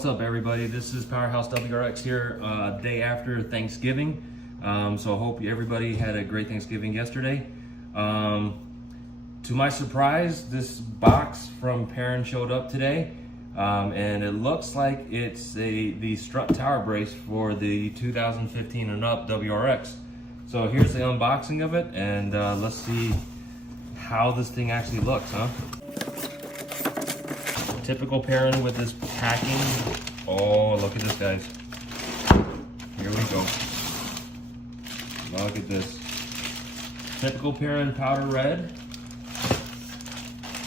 What's up, everybody? This is Powerhouse WRX here, day after Thanksgiving. So I hope everybody had a great Thanksgiving yesterday. To my surprise, this box from PERRIN showed up today, and it looks like it's the strut tower brace for the 2015 and up WRX. So here's the unboxing of it, and let's see how this thing actually looks, huh? Typical PERRIN with this packing. Oh, look at this, guys. Here we go. Look at this. Typical PERRIN powder red.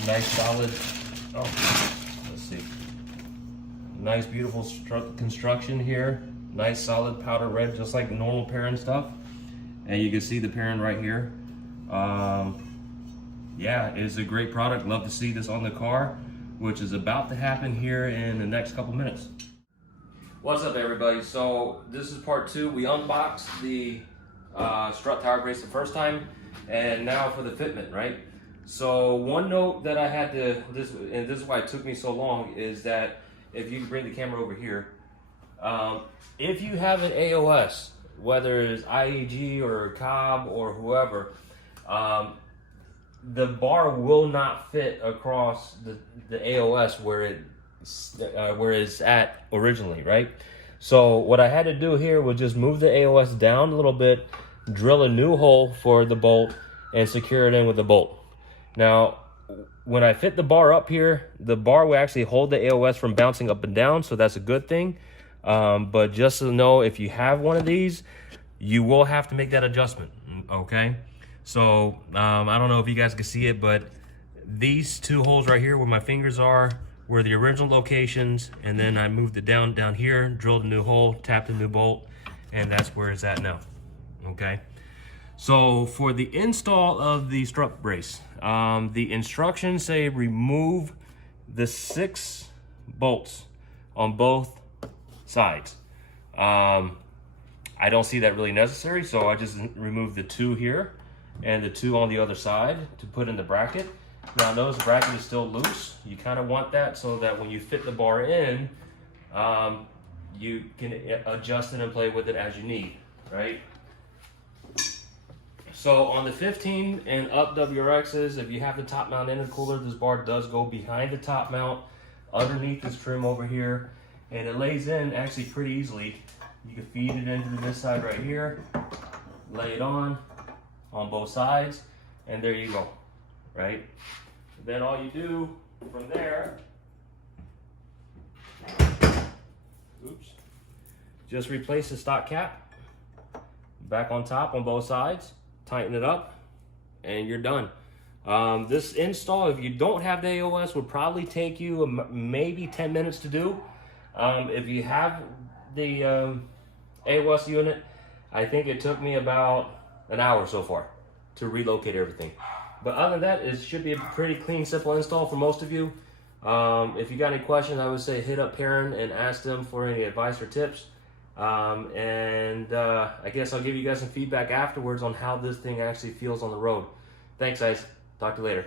Nice solid, let's see. Nice beautiful strut construction here. Nice solid powder red, just like normal PERRIN stuff. And you can see the PERRIN right here. Yeah, it's a great product. Love to see this on the car, which is about to happen here in the next couple minutes. What's up, everybody? So this is part two. We unboxed the strut tower brace the first time, and now for the fitment, right? So one note that I had to, and this is why it took me so long, is that if you can bring the camera over here, if you have an AOS, whether it's IEG or Cobb or whoever, the bar will not fit across the AOS where it's at originally, right? So what I had to do here was just move the AOS down a little bit, drill a new hole for the bolt, and secure it in with the bolt. Now, when I fit the bar up here, the bar will actually hold the AOS from bouncing up and down, so that's a good thing. But just to know, if you have one of these, you will have to make that adjustment, okay? So I don't know if you guys can see it, but these two holes right here where my fingers are were the original locations, and then I moved it down here, drilled a new hole, tapped a new bolt, and that's where it's at now. Okay, so for the install of the strut brace, the instructions say remove the 6 bolts on both sides. I don't see that really necessary, so I just removed the 2 here and the 2 on the other side to put in the bracket. Now notice the bracket is still loose. You kind of want that so that when you fit the bar in, you can adjust it and play with it as you need, right? So on the 15 and up WRXs, if you have the top mount intercooler, this bar does go behind the top mount, underneath this trim over here, and it lays in actually pretty easily. You can feed it into this side right here, lay it on both sides, and there you go, right? Then all you do from there, just replace the stock cap back on top on both sides, tighten it up, and you're done. This install, if you don't have the AOS, would probably take you maybe 10 minutes to do. If you have the AOS unit, I think it took me about an hour so far to relocate everything. But other than that, it should be a pretty clean, simple install for most of you. If you got any questions, I would say hit up PERRIN and ask them for any advice or tips. I guess I'll give you guys some feedback afterwards on how this thing actually feels on the road. Thanks, guys. Talk to you later.